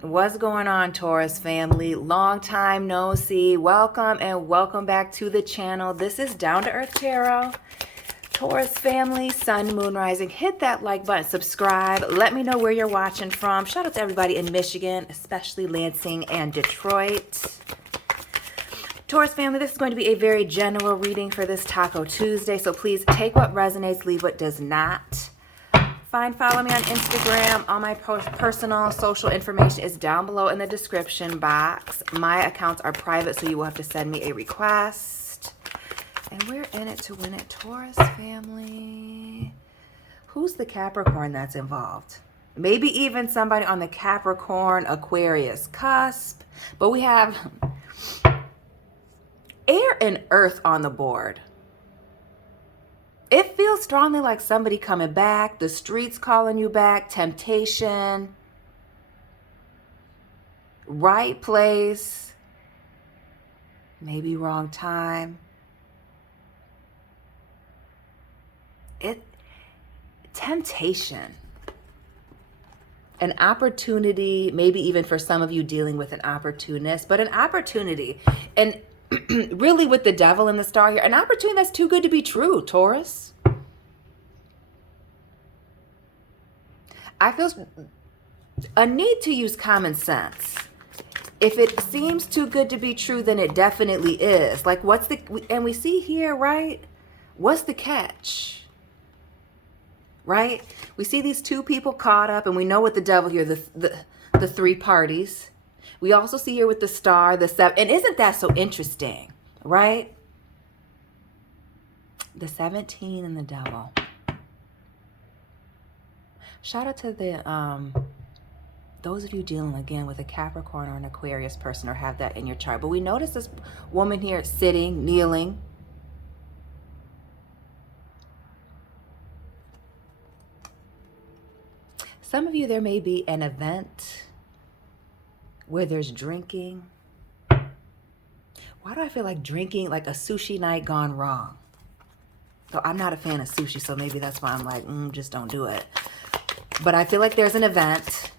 What's going on, Taurus family? Long time no see. Welcome and welcome back to the channel. This is Down to Earth Tarot. Taurus family, sun, moon, rising. Hit that like button, subscribe. Let me know where you're watching from. Shout out to everybody in Michigan, especially Lansing and Detroit. Taurus family, this is going to be a very general reading for this Taco Tuesday. So please take what resonates, leave what does not. Follow me on Instagram. All my personal social information is down below in the description box. My accounts are private, so you will have to send me a request. And we're in it to win it, Taurus family. Who's the Capricorn that's involved? Maybe even somebody on the Capricorn, Aquarius cusp. But we have air and earth on the board. It feels strongly like somebody coming back, the streets calling you back, temptation, right place, maybe wrong time. Temptation, an opportunity, maybe even for some of you dealing with an opportunist, but an opportunity. And really with the devil and the star here, an opportunity that's too good to be true, Taurus. I feel a need to use common sense. If it seems too good to be true, then it definitely is. Like, and we see here, right? What's the catch? Right? We see these two people caught up, and we know with the devil here, the three parties. We also see here with the star, the seven. And isn't that so interesting, right? The 17 and the devil. Shout out to the those of you dealing again with a Capricorn or an Aquarius person or have that in your chart. But we notice this woman here sitting, kneeling. Some of you, there may be an event where there's drinking. Why do I feel like drinking, like a sushi night gone wrong? So I'm not a fan of sushi, so maybe that's why I'm like, just don't do it. But I feel like there's an event,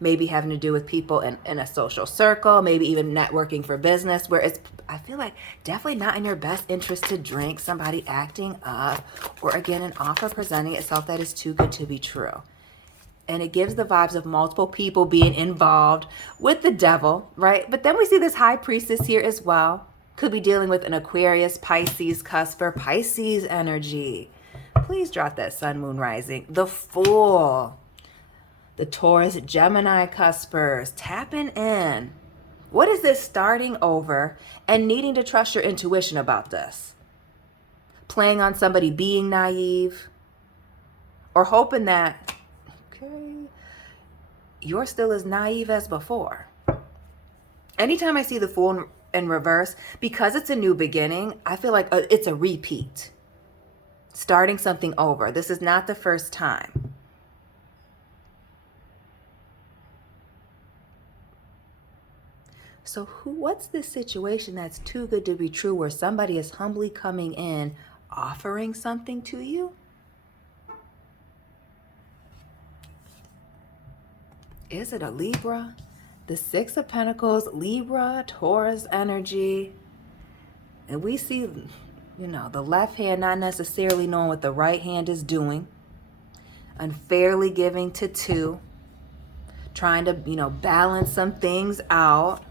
maybe having to do with people in a social circle, maybe even networking for business, where I feel like definitely not in your best interest to drink, somebody acting up, or again, an offer presenting itself that is too good to be true. And it gives the vibes of multiple people being involved with the devil, right? But then we see this high priestess here as well. Could be dealing with an Aquarius, Pisces, cusper, Pisces energy. Please drop that sun, moon, rising. The Fool. The Taurus, Gemini cuspers. Tapping in. What is this starting over and needing to trust your intuition about this? Playing on somebody being naive or hoping that you're still as naive as before. Anytime I see the Fool in reverse, because it's a new beginning, I feel like it's a repeat. Starting something over. This is not the first time. So what's this situation that's too good to be true where somebody is humbly coming in, offering something to you? Is it a Libra? The Six of Pentacles, Libra, Taurus energy. And we see, the left hand not necessarily knowing what the right hand is doing. Unfairly giving to two. Trying to, balance some things out.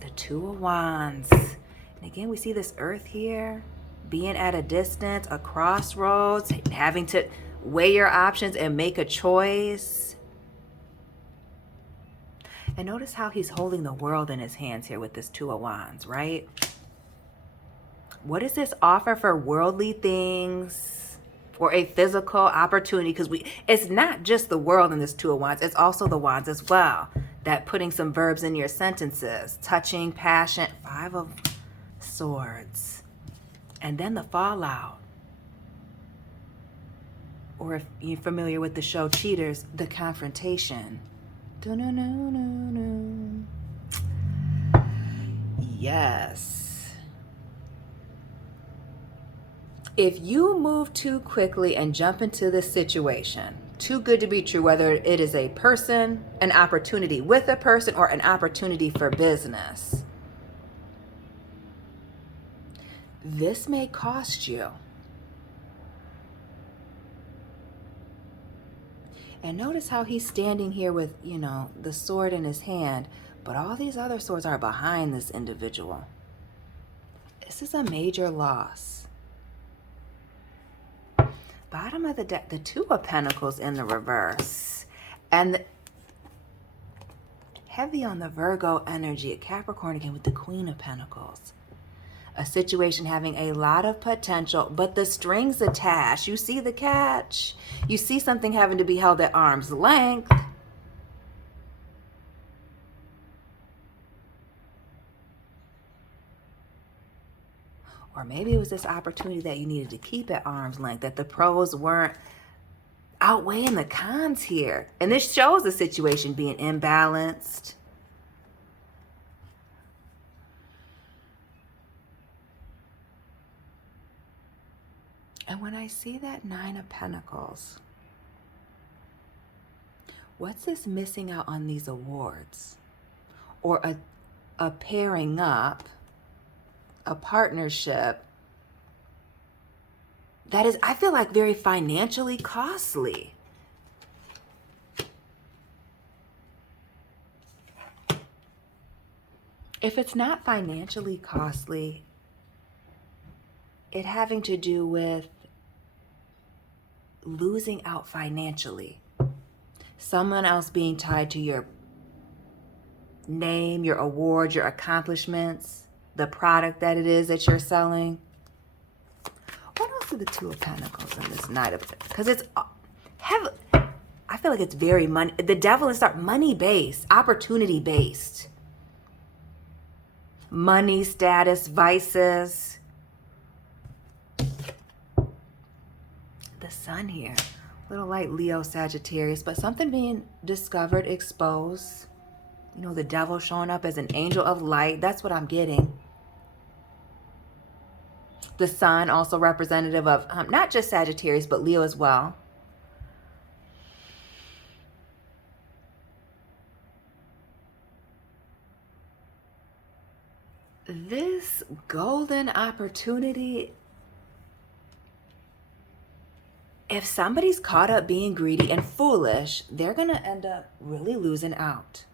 The Two of Wands. And again, we see this earth here. Being at a distance, a crossroads. Having to weigh your options and make a choice. And notice how he's holding the world in his hands here with this Two of Wands, right? What is this offer for worldly things, for a physical opportunity? Because it's not just the world in this Two of Wands, it's also the Wands as well. That putting some verbs in your sentences, touching, passion, Five of Swords. And then the fallout. Or if you're familiar with the show Cheaters, the confrontation. Yes. If you move too quickly and jump into this situation too good to be true, whether it is a person, an opportunity with a person, or an opportunity for business. This may cost you. And notice how he's standing here with, you know, the sword in his hand, but all these other swords are behind this individual. This is a major loss. Bottom of the deck, the Two of Pentacles in the reverse. And heavy on the Virgo energy at Capricorn again with the Queen of Pentacles. A situation having a lot of potential, but the strings attached. You see the catch. You see something having to be held at arm's length. Or maybe it was this opportunity that you needed to keep at arm's length, that the pros weren't outweighing the cons here. And this shows the situation being imbalanced. And when I see that Nine of Pentacles, what's this missing out on these awards? Or a pairing up, a partnership that is, I feel like, very financially costly. If it's not financially costly, it having to do with losing out financially. Someone else being tied to your name, your awards, your accomplishments, the product that it is that you're selling. What else are the Two of Pentacles in this Knight of, because it's heavy. I feel like it's very money. The Devil is money based, opportunity based. Money, status, vices. The Sun here, little light Leo, Sagittarius, but something being discovered, exposed. You know, the Devil showing up as an angel of light. That's what I'm getting. The Sun also representative of not just Sagittarius, but Leo as well. This golden opportunity, if somebody's caught up being greedy and foolish, they're going to end up really losing out.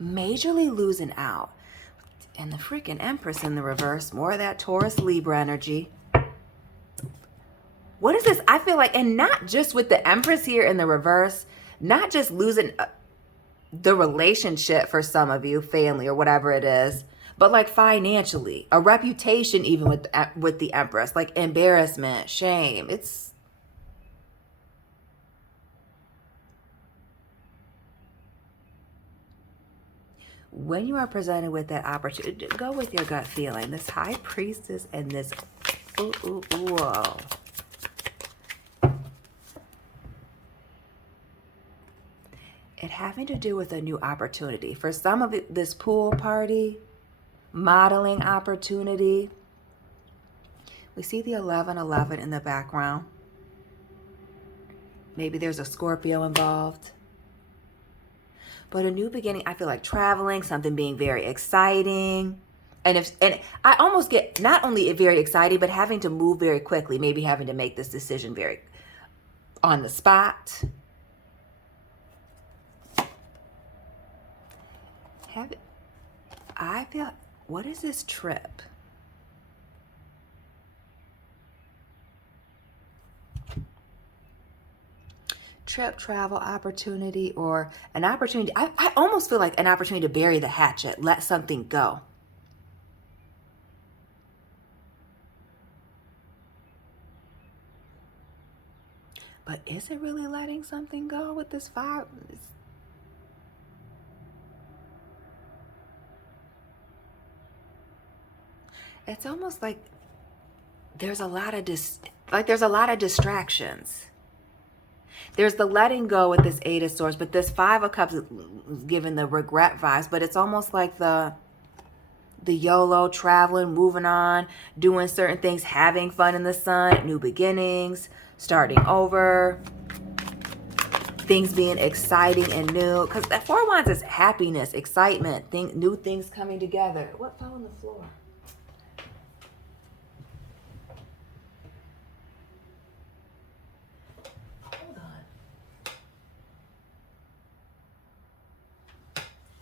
Majorly losing out. And the freaking Empress in the reverse, more of that Taurus Libra energy. What is this? I feel like, and not just with the Empress here in the reverse, not just losing the relationship for some of you, family or whatever it is, but like financially, a reputation even with the Empress, like embarrassment, shame. It's when you are presented with that opportunity, go with your gut feeling. This High Priestess and this whoa. It having to do with a new opportunity. For some of it, this pool party, modeling opportunity. We see the 1111 in the background. Maybe there's a Scorpio involved. But a new beginning, I feel like traveling, something being very exciting. And I almost get not only very excited, but having to move very quickly, maybe having to make this decision very on the spot. I feel, what is this trip? Trip, travel, opportunity, or an opportunity. I almost feel like an opportunity to bury the hatchet, let something go. But is it really letting something go with this fire? It's almost like there's a lot of distractions. There's the letting go with this Eight of Swords, but this Five of Cups is giving the regret vibes, but it's almost like the the YOLO, traveling, moving on, doing certain things, having fun in the sun, new beginnings, starting over, things being exciting and new. Because that Four of Wands is happiness, excitement, new things coming together. What fell on the floor? Hold on.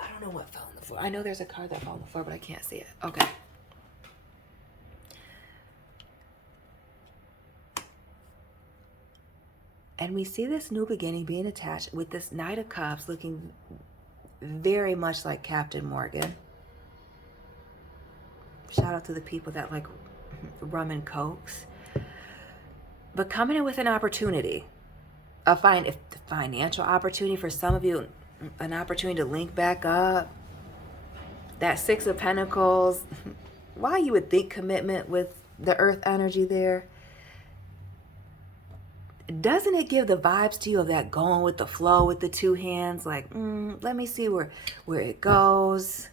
I don't know what fell on the floor. I know there's a card that fell on the floor, but I can't see it. Okay. And we see this new beginning being attached with this Knight of Cups looking very much like Captain Morgan. Shout out to the people that like rum and cokes. But coming in with an opportunity, a financial opportunity for some of you, an opportunity to link back up. That Six of Pentacles, why you would think commitment with the earth energy there, doesn't it give the vibes to you of that going with the flow with the two hands? Like, let me see where it goes.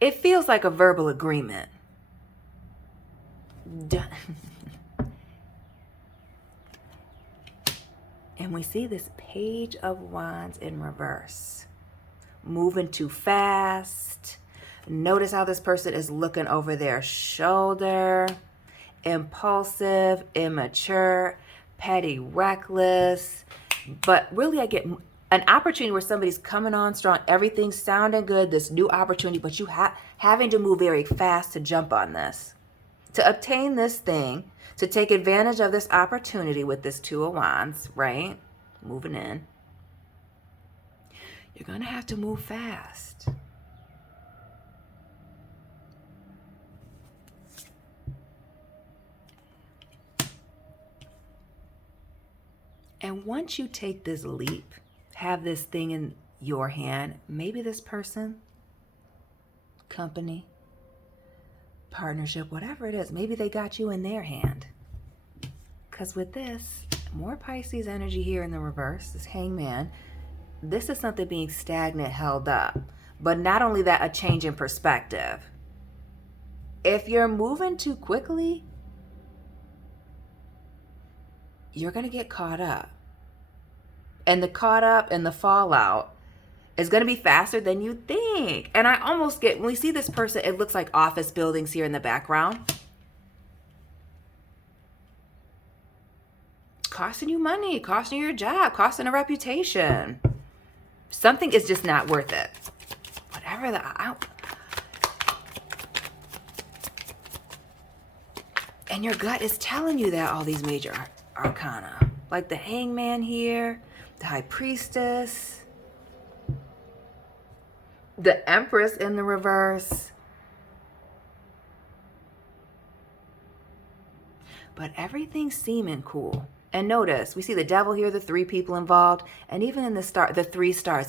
It feels like a verbal agreement. And we see this Page of Wands in reverse. Moving too fast. Notice how this person is looking over their shoulder. Impulsive, immature, petty, reckless. But really I get an opportunity where somebody's coming on strong. Everything's sounding good. This new opportunity. But you having to move very fast to jump on this. To obtain this thing. To take advantage of this opportunity with this Two of Wands, right? Moving in. You're going to have to move fast. And once you take this leap, have this thing in your hand, maybe this person, company, partnership, whatever it is, maybe they got you in their hand. Because with this, more Pisces energy here in the reverse, this Hangman, this is something being stagnant, held up. But not only that, a change in perspective. If you're moving too quickly, you're going to get caught up. And the caught up and the fallout is going to be faster than you think. And I almost get, when we see this person, it looks like office buildings here in the background. Costing you money, costing you your job, costing a reputation. Something is just not worth it. Whatever and your gut is telling you that, all these major arcana. Like the Hangman here, the High Priestess, the Empress in the reverse. But everything's seeming cool. And notice, we see the Devil here, the 3 people involved, and even in the 3 stars,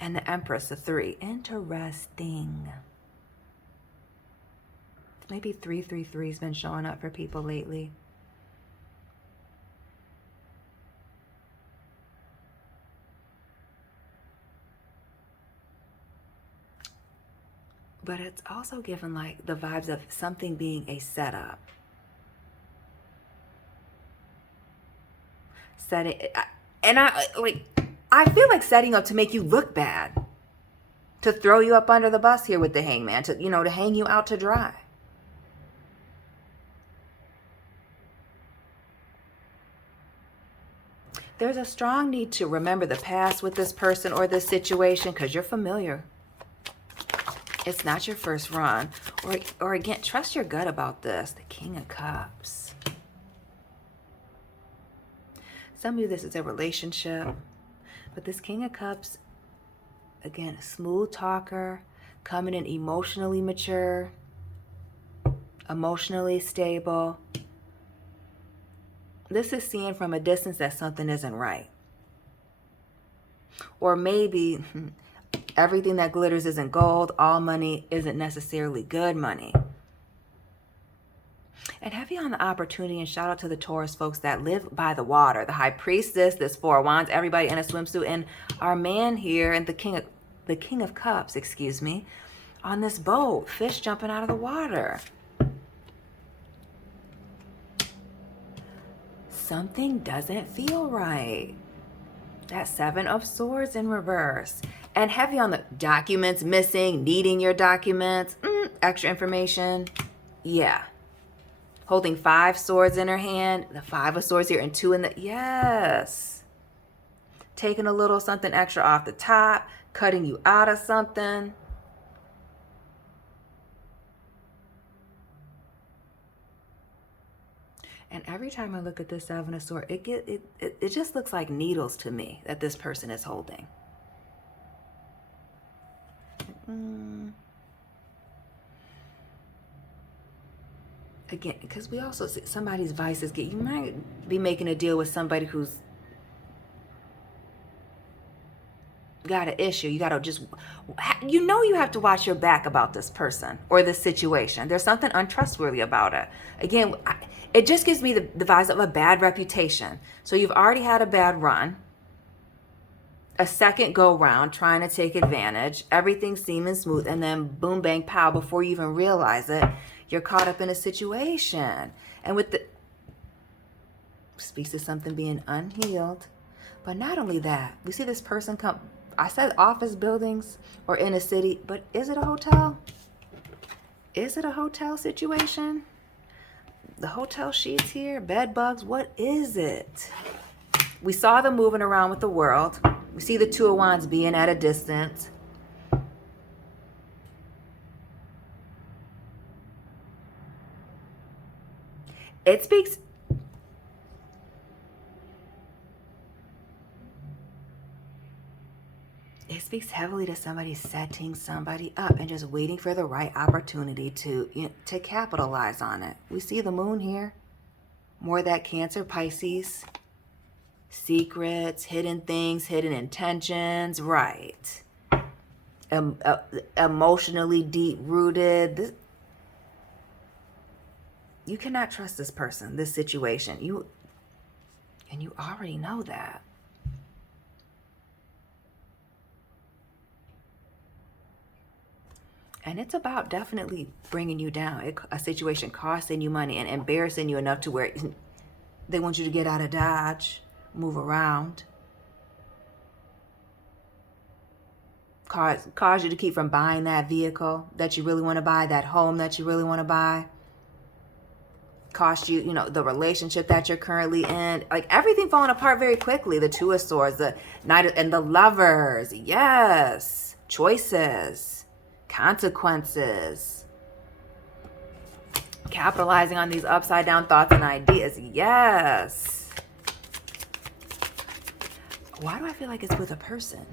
and the Empress, the 3. Interesting. Maybe 333's been showing up for people lately. But it's also given like the vibes of something being a setup. I feel like setting up to make you look bad. To throw you up under the bus here with the Hangman. To hang you out to dry. There's a strong need to remember the past with this person or this situation because you're familiar. It's not your first run. Or again, trust your gut about this. The King of Cups. Some of you, this is a relationship. But this King of Cups, again, a smooth talker, coming in emotionally mature, emotionally stable. This is seeing from a distance that something isn't right. Or maybe everything that glitters isn't gold. All money isn't necessarily good money. And heavy on the opportunity, and shout out to the Taurus folks that live by the water. The High Priestess, this Four of Wands, everybody in a swimsuit, and our man here, and the King of Cups, excuse me, on this boat, fish jumping out of the water. Something doesn't feel right. That Seven of Swords in reverse. And heavy on the documents missing, needing your documents, extra information. Yeah. Holding 5 swords in her hand, the 5 of swords here and 2 in the, yes. Taking a little something extra off the top, cutting you out of something. And every time I look at this Seven of Swords, it just looks like needles to me that this person is holding. Again, because we also see somebody's vices get, you might be making a deal with somebody who's got an issue. You got to just, you know, you have to watch your back about this person or this situation. There's something untrustworthy about it. Again, it just gives me the vibes of a bad reputation. So you've already had a bad run, a second go round trying to take advantage, everything seeming smooth, and then boom, bang, pow, before you even realize it, you're caught up in a situation. And with the, speaks to something being unhealed. But not only that, we see this person come, I said office buildings or in a city, but is it a hotel? Is it a hotel situation? The hotel sheets here, bed bugs, what is it? We saw them moving around with the world. We see the Two of Wands being at a distance. It speaks heavily to somebody setting somebody up and just waiting for the right opportunity to, you know, to capitalize on it. We see the moon here. More of that Cancer, Pisces. Secrets, hidden things, hidden intentions. Right. Emotionally deep-rooted. You cannot trust this person, this situation. And you already know that. And it's about definitely bringing you down. A situation costing you money and embarrassing you enough to where they want you to get out of Dodge, move around. Cause you to keep from buying that vehicle that you really want to buy, that home that you really want to buy. Cost you, you know, the relationship that you're currently in. Like everything falling apart very quickly. The Two of Swords, the Knight and the Lovers. Yes. Choices. Consequences. Capitalizing on these upside down thoughts and ideas. Yes. Why do I feel like it's with a person?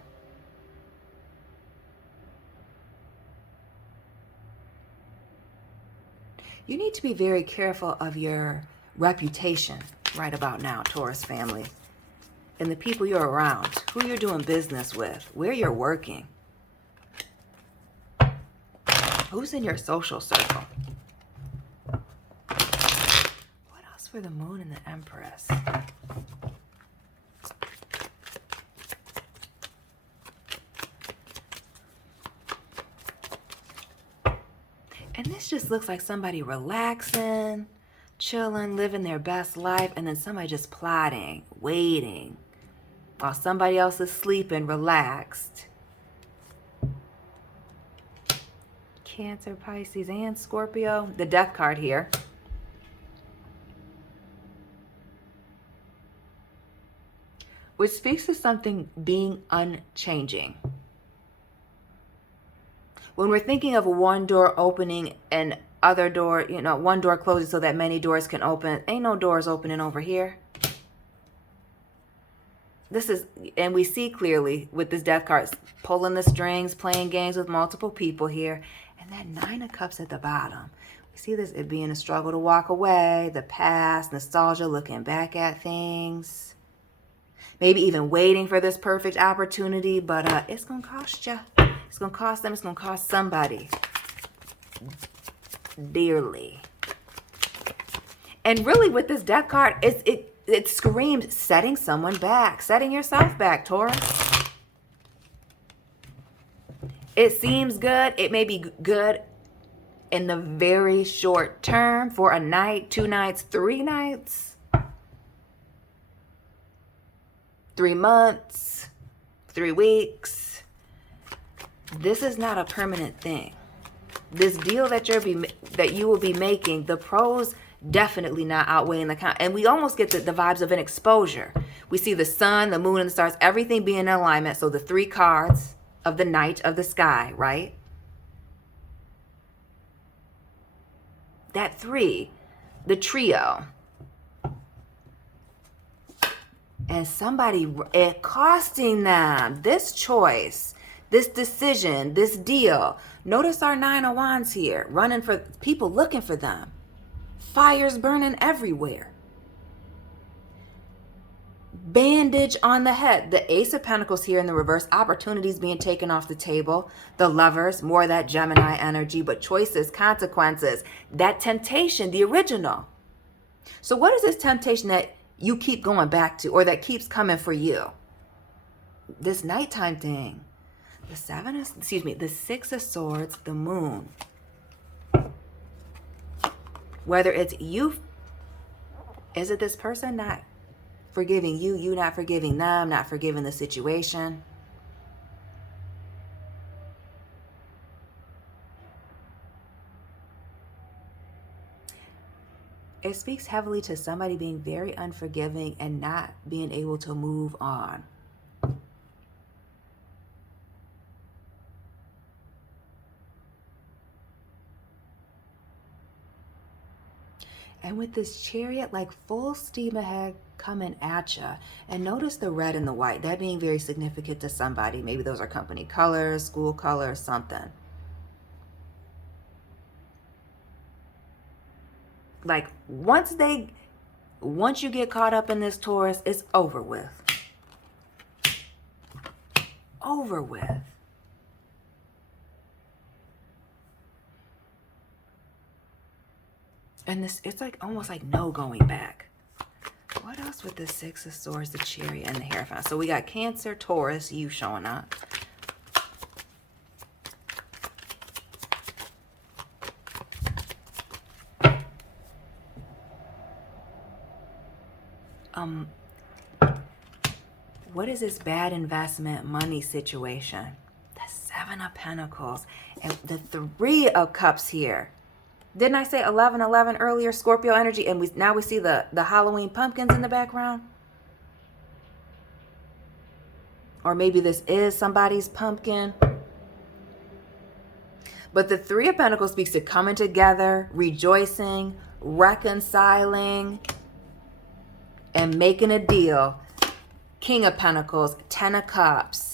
You need to be very careful of your reputation right about now, Taurus family. And the people you're around, who you're doing business with, where you're working. Who's in your social circle? What else for the Moon and the Empress? And this just looks like somebody relaxing, chilling, living their best life, and then somebody just plotting, waiting, while somebody else is sleeping, relaxed. Cancer, Pisces, and Scorpio. The Death card here. Which speaks to something being unchanging. When we're thinking of one door opening and other door, you know, one door closing so that many doors can open, ain't no doors opening over here. This is, and we see clearly with this Death card, pulling the strings, playing games with multiple people here. And that Nine of Cups at the bottom. We see this, it being a struggle to walk away, the past, nostalgia, looking back at things. Maybe even waiting for this perfect opportunity, but it's going to cost you. It's going to cost them. It's going to cost somebody dearly. And really with this death card, it screams setting someone back, setting yourself back, Taurus. It seems good. It may be good in the very short term for a night, 2 nights, 3 nights, 3 months, 3 weeks. This is not a permanent thing. This deal that you will be making, the pros definitely not outweighing the con. And we almost get the vibes of an exposure. We see the sun, the moon, and the stars, everything being in alignment. So the 3 cards of the night of the sky, right? That 3, the trio. And somebody, it costing them this choice, this decision, this deal. Notice our 9 of Wands here, running for people looking for them. Fires burning everywhere. Bandage on the head. The Ace of Pentacles here in the reverse. Opportunities being taken off the table. The Lovers, more of that Gemini energy, but choices, consequences. That temptation, the original. So what is this temptation that you keep going back to, or that keeps coming for you? This nighttime thing. The 6 of Swords, the Moon. Whether it's you, is it this person not forgiving you, you not forgiving them, not forgiving the situation? It speaks heavily to somebody being very unforgiving and not being able to move on. And with this Chariot, like full steam ahead coming at you. And notice the red and the white, that being very significant to somebody. Maybe those are company colors, school colors, something. Like once you get caught up in this, Taurus, it's over with. Over with. And this, it's like almost like no going back. What else with the 6 of Swords, the Chariot, and the Hierophant? So we got Cancer, Taurus, you showing up. What is this bad investment money situation? The 7 of Pentacles and the 3 of Cups here. Didn't I say 11-11 earlier, Scorpio energy? And now we see the Halloween pumpkins in the background? Or maybe this is somebody's pumpkin. But the 3 of Pentacles speaks to coming together, rejoicing, reconciling, and making a deal. King of Pentacles, 10 of Cups.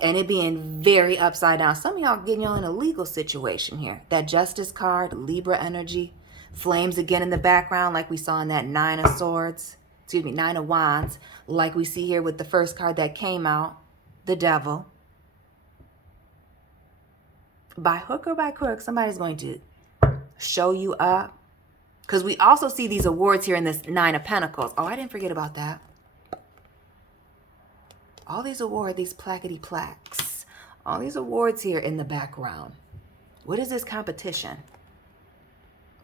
And it being very upside down. Some of y'all getting y'all in a legal situation here. That Justice card, Libra energy. Flames again in the background like we saw in that 9 of Swords. 9 of Wands. Like we see here with the first card that came out. The Devil. By hook or by crook, somebody's going to show you up. Because we also see these awards here in this 9 of Pentacles. Oh, I didn't forget about that. All these awards, these plaquety plaques, all these awards here in the background. What is this competition?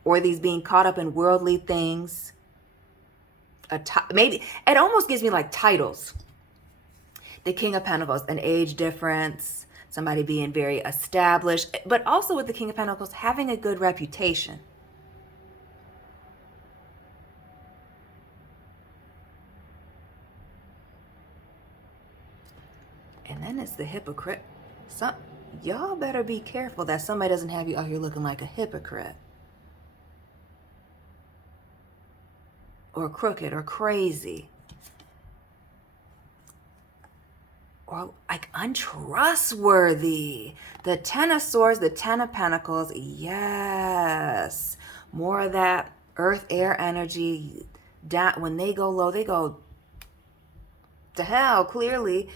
Or these being caught up in worldly things? Maybe it almost gives me like titles. The King of Pentacles, an age difference, somebody being very established, but also with the King of Pentacles having a good reputation. And then it's the hypocrite. Y'all better be careful that somebody doesn't have you out here looking like a hypocrite. Or crooked or crazy. Or like untrustworthy. The 10 of Swords, the 10 of Pentacles. Yes. More of that earth, air energy. When they go low, they go to hell, clearly.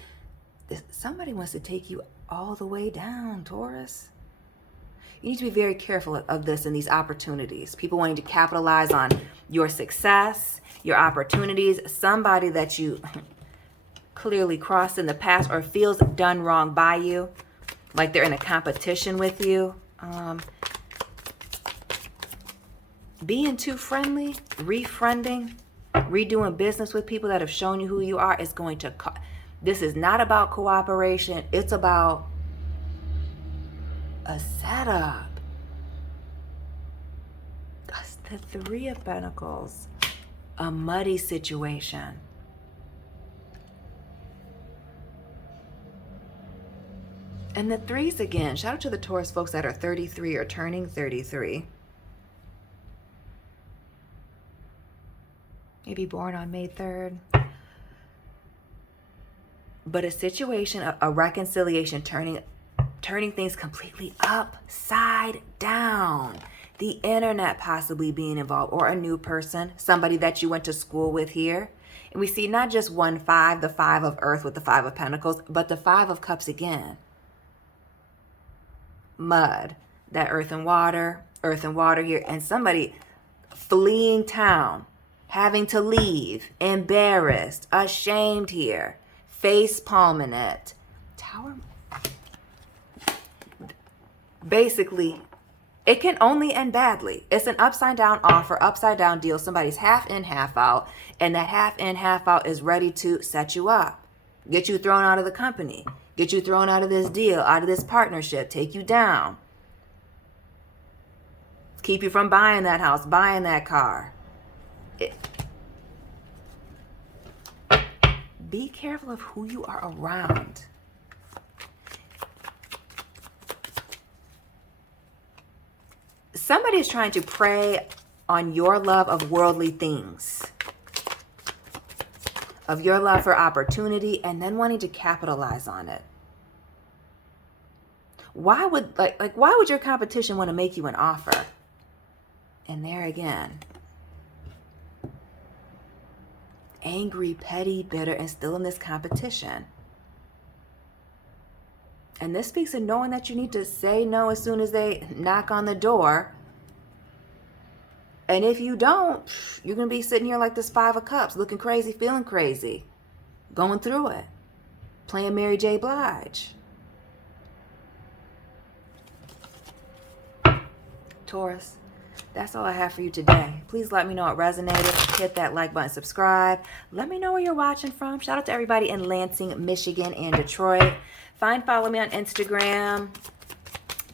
Somebody wants to take you all the way down, Taurus. You need to be very careful of this and these opportunities. People wanting to capitalize on your success, your opportunities, somebody that you clearly crossed in the past or feels done wrong by you, like they're in a competition with you. Being too friendly, refriending, redoing business with people that have shown you who you are is going to... This is not about cooperation. It's about a setup. That's the Three of Pentacles. A muddy situation. And the threes again. Shout out to the Taurus folks that are 33 or turning 33. Maybe born on May 3rd. But a situation, a reconciliation, turning things completely upside down. The internet possibly being involved, or a new person, somebody that you went to school with here. And we see not just 1-5, the 5 of Earth with the 5 of Pentacles, but the 5 of Cups again. Mud, that earth and water here, and somebody fleeing town, having to leave, embarrassed, ashamed here, face palming it. Tower. Basically, it can only end badly. It's an upside down offer, upside down deal. Somebody's half in, half out, and that half in, half out is ready to set you up, get you thrown out of the company, get you thrown out of this deal, out of this partnership, take you down, keep you from buying that house, buying that car. Be careful of who you are around. Somebody is trying to prey on your love of worldly things, of your love for opportunity, and then wanting to capitalize on it. Why would why would your competition want to make you an offer? And there again, angry, petty, bitter, and still in this competition. And this speaks of knowing that you need to say no as soon as they knock on the door. And if you don't, you're going to be sitting here like this 5 of Cups, looking crazy, feeling crazy, going through it, playing Mary J. Blige. Taurus, that's all I have for you today. Please let me know it resonated. Hit that like button, subscribe. Let me know where you're watching from. Shout out to everybody in Lansing, Michigan, and Detroit. Follow me on Instagram.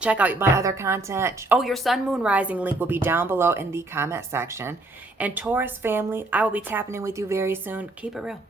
Check out my other content. Oh, your Sun, Moon, Rising link will be down below in the comment section. And Taurus family, I will be tapping in with you very soon. Keep it real.